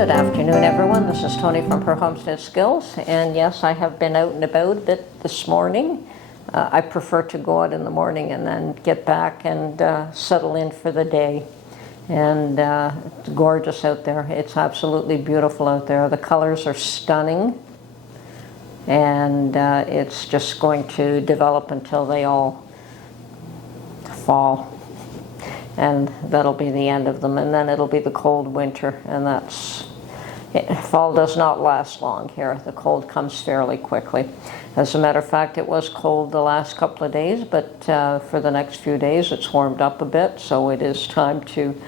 Good afternoon, everyone. This is Tony from Her Homestead Skills, and yes, I have been out and about a bit this morning. I prefer to go out in the morning and then get back and settle in for the day. And it's gorgeous out there. It's absolutely beautiful out there. The colors are stunning, and it's just going to develop until they all fall. And that'll be the end of them, and then it'll be the cold winter, and fall does not last long here. The cold comes fairly quickly. As a matter of fact, it was cold the last couple of days, but for the next few days it's warmed up a bit, so it is time to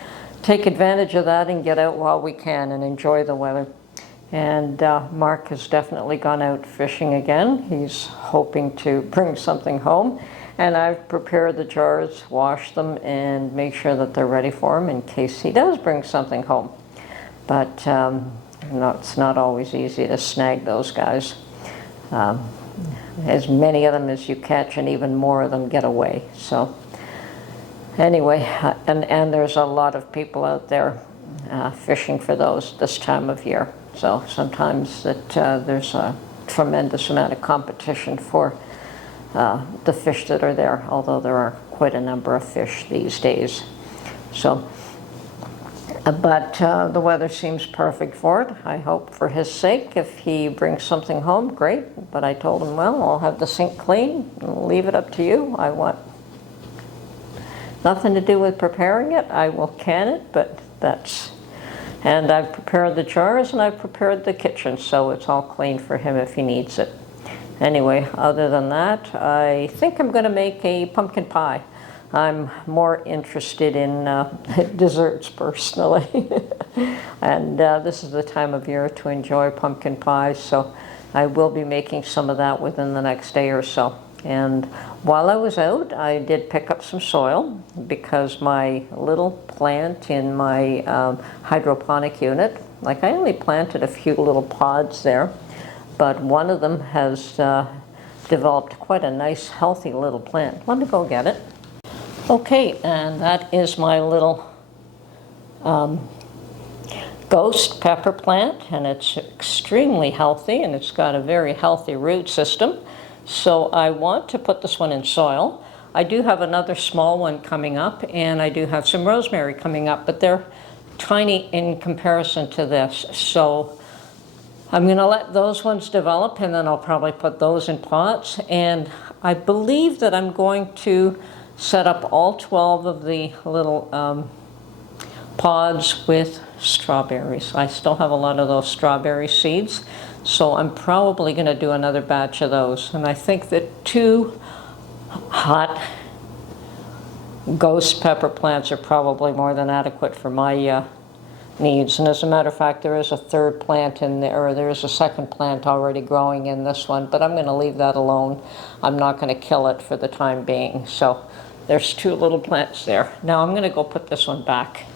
take advantage of that and get out while we can and enjoy the weather. And Mark has definitely gone out fishing again. He's hoping to bring something home. And I've prepared the jars, washed them, and make sure that they're ready for him in case he does bring something home. But it's not always easy to snag those guys. As many of them as you catch, and even more of them get away. So anyway, and there's a lot of people out there fishing for those this time of year. So sometimes there's a tremendous amount of competition for the fish that are there, although there are quite a number of fish these days. So, but the weather seems perfect for it. I hope for his sake, if he brings something home, great. But I told him, well, I'll have the sink clean, and leave it up to you. I want nothing to do with preparing it. I will can it, but and I've prepared the jars and I've prepared the kitchen, so it's all clean for him if he needs it. Anyway, other than that, I think I'm going to make a pumpkin pie. I'm more interested in desserts personally. And this is the time of year to enjoy pumpkin pie, so I will be making some of that within the next day or so. And while I was out, I did pick up some soil because my little plant in my hydroponic unit, like I only planted a few little pods there, but one of them has developed quite a nice, healthy little plant. Let me go get it. Okay, and that is my little ghost pepper plant, and it's extremely healthy, and it's got a very healthy root system. So I want to put this one in soil. I do have another small one coming up, and I do have some rosemary coming up, but they're tiny in comparison to this. So I'm going to let those ones develop, and then I'll probably put those in pots. And I believe that I'm going to set up all 12 of the little pods with strawberries. I still have a lot of those strawberry seeds, so I'm probably going to do another batch of those. And I think that 2 hot ghost pepper plants are probably more than adequate for my needs. And as a matter of fact, there is a third plant in there, or there is a second plant already growing in this one, but I'm going to leave that alone. I'm not going to kill it for the time being. So there's 2 little plants there. Now I'm going to go put this one back.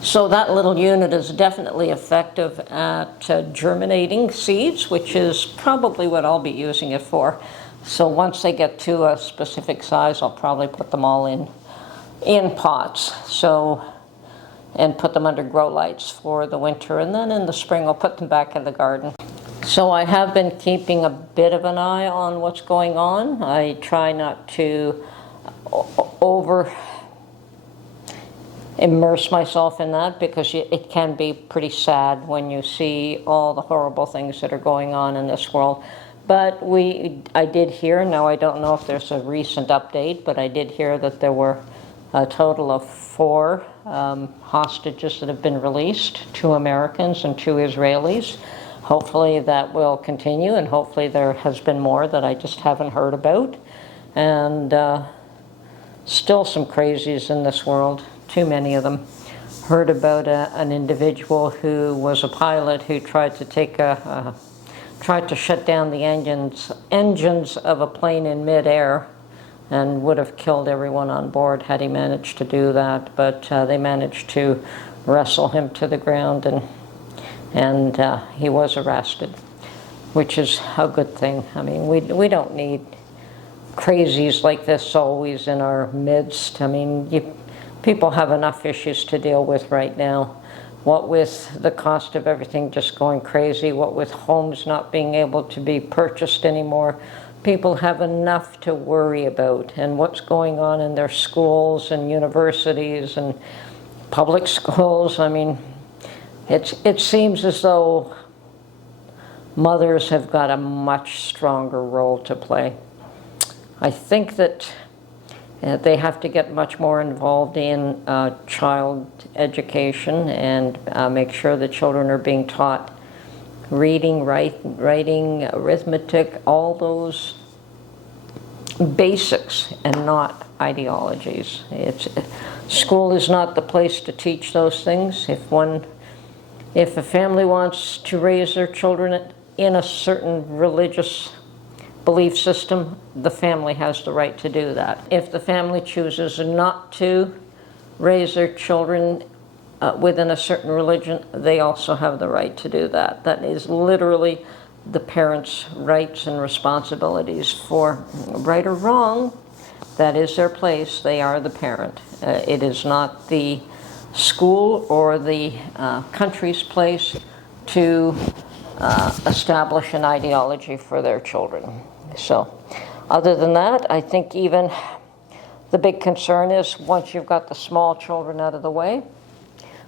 So that little unit is definitely effective at germinating seeds, which is probably what I'll be using it for. So once they get to a specific size, I'll probably put them all in pots. And put them under grow lights for the winter, and then in the spring I'll put them back in the garden. So I have been keeping a bit of an eye on what's going on. I try not to over immerse myself in that, because it can be pretty sad when you see all the horrible things that are going on in this world. But I did hear, now I don't know if there's a recent update, but I did hear that there were a total of 4 hostages that have been released, 2 Americans and 2 Israelis. Hopefully that will continue, and hopefully there has been more that I just haven't heard about. And still some crazies in this world, too many of them. Heard about an individual who was a pilot who tried to shut down the engines of a plane in midair, and would have killed everyone on board had he managed to do that. But they managed to wrestle him to the ground, and he was arrested, which is a good thing. I mean, we don't need crazies like this always in our midst. I mean, people have enough issues to deal with right now. what with the cost of everything just going crazy, what with homes not being able to be purchased anymore, people have enough to worry about, and what's going on in their schools and universities and public schools. I mean, it seems as though mothers have got a much stronger role to play. I think that they have to get much more involved in child education and make sure the children are being taught reading, writing, arithmetic, all those basics and not ideologies. School is not the place to teach those things. If a family wants to raise their children in a certain religious belief system, the family has the right to do that. If the family chooses not to raise their children within a certain religion, they also have the right to do that. That is literally the parents' rights and responsibilities. For right or wrong, that is their place. They are the parent. It is not the school or the country's place to establish an ideology for their children. So, other than that, I think even the big concern is once you've got the small children out of the way,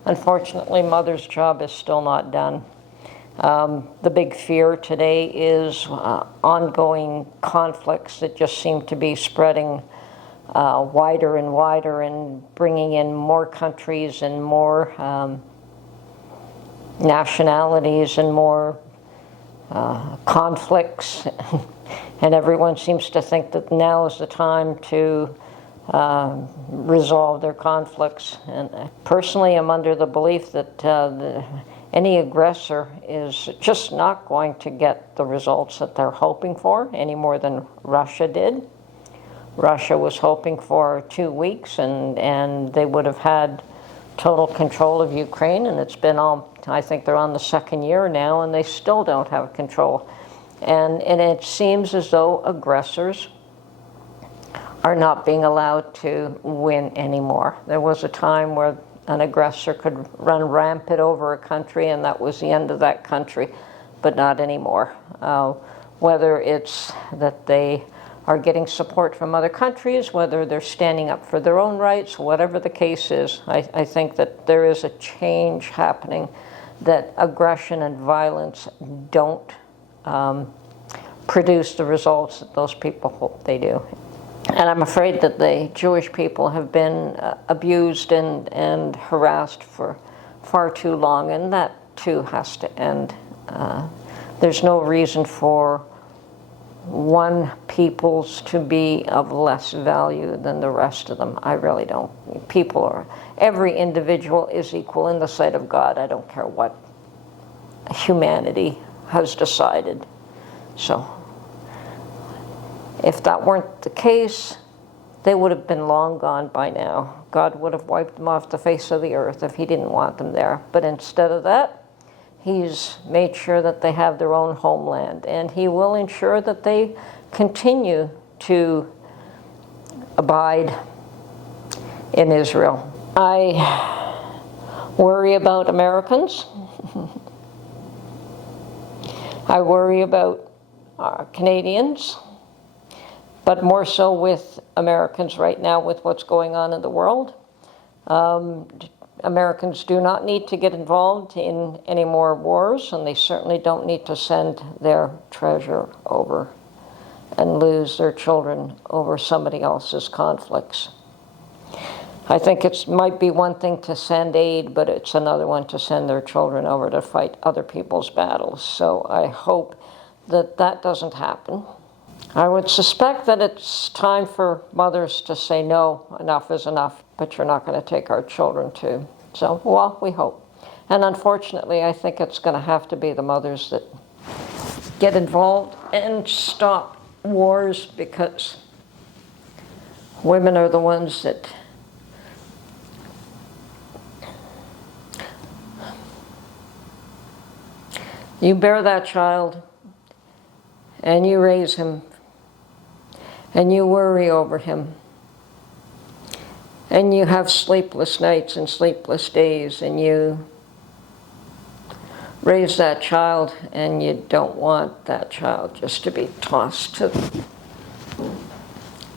unfortunately, mother's job is still not done. The big fear today is ongoing conflicts that just seem to be spreading wider and wider and bringing in more countries and more nationalities and more conflicts. And everyone seems to think that now is the time to resolve their conflicts. And personally, I'm under the belief that any aggressor is just not going to get the results that they're hoping for any more than Russia did. Russia was hoping for 2 weeks and they would have had total control of Ukraine, and it's been I think they're on the second year now, and they still don't have control. And it seems as though aggressors are not being allowed to win anymore. There was a time where an aggressor could run rampant over a country and that was the end of that country, but not anymore. Whether it's that they are getting support from other countries, whether they're standing up for their own rights, whatever the case is, I think that there is a change happening, that aggression and violence don't produce the results that those people hope they do. And I'm afraid that the Jewish people have been abused and harassed for far too long, and that too has to end. There's no reason for one peoples to be of less value than the rest of them. I really don't. Every individual is equal in the sight of God. I don't care what humanity has decided. So, if that weren't the case, they would have been long gone by now. God would have wiped them off the face of the earth if he didn't want them there. But instead of that, he's made sure that they have their own homeland, and he will ensure that they continue to abide in Israel. I worry about Americans. I worry about Canadians, but more so with Americans right now with what's going on in the world. Americans do not need to get involved in any more wars, and they certainly don't need to send their treasure over and lose their children over somebody else's conflicts. I think it might be one thing to send aid, but it's another one to send their children over to fight other people's battles. So I hope that that doesn't happen. I would suspect that it's time for mothers to say, no, enough is enough, but you're not going to take our children too. So, well, we hope. And unfortunately, I think it's going to have to be the mothers that get involved and stop wars, because women are the ones that you bear that child and you raise him and you worry over him and you have sleepless nights and sleepless days and you raise that child, and you don't want that child just to be tossed to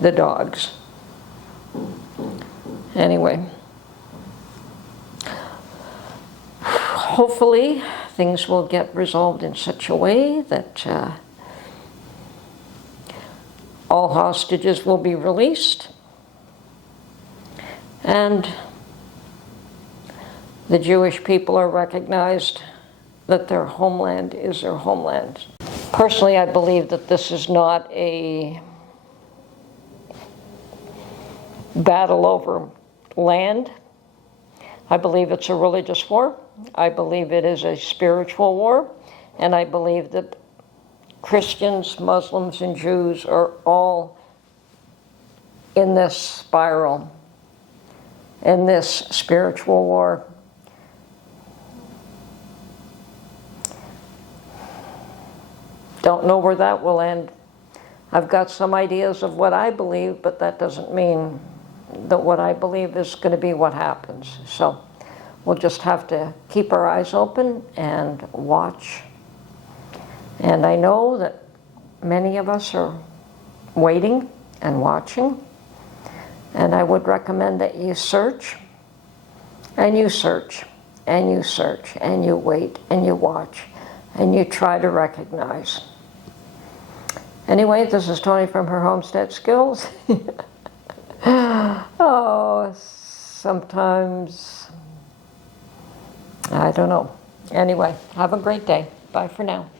the dogs. Anyway, hopefully things will get resolved in such a way that all hostages will be released, and the Jewish people are recognized that their homeland is their homeland. Personally, I believe that this is not a battle over land. I believe it's a religious war. I believe it is a spiritual war. And I believe that Christians, Muslims, and Jews are all in this spiral, in this spiritual war. Don't know where that will end. I've got some ideas of what I believe, but that doesn't mean that what I believe is going to be what happens. So we'll just have to keep our eyes open and watch. And I know that many of us are waiting and watching. And I would recommend that you search, and you search, and you search, and you wait, and you watch, and you try to recognize. Anyway, this is Tony from Her Homestead Skills. Oh, sometimes, I don't know. Anyway, have a great day. Bye for now.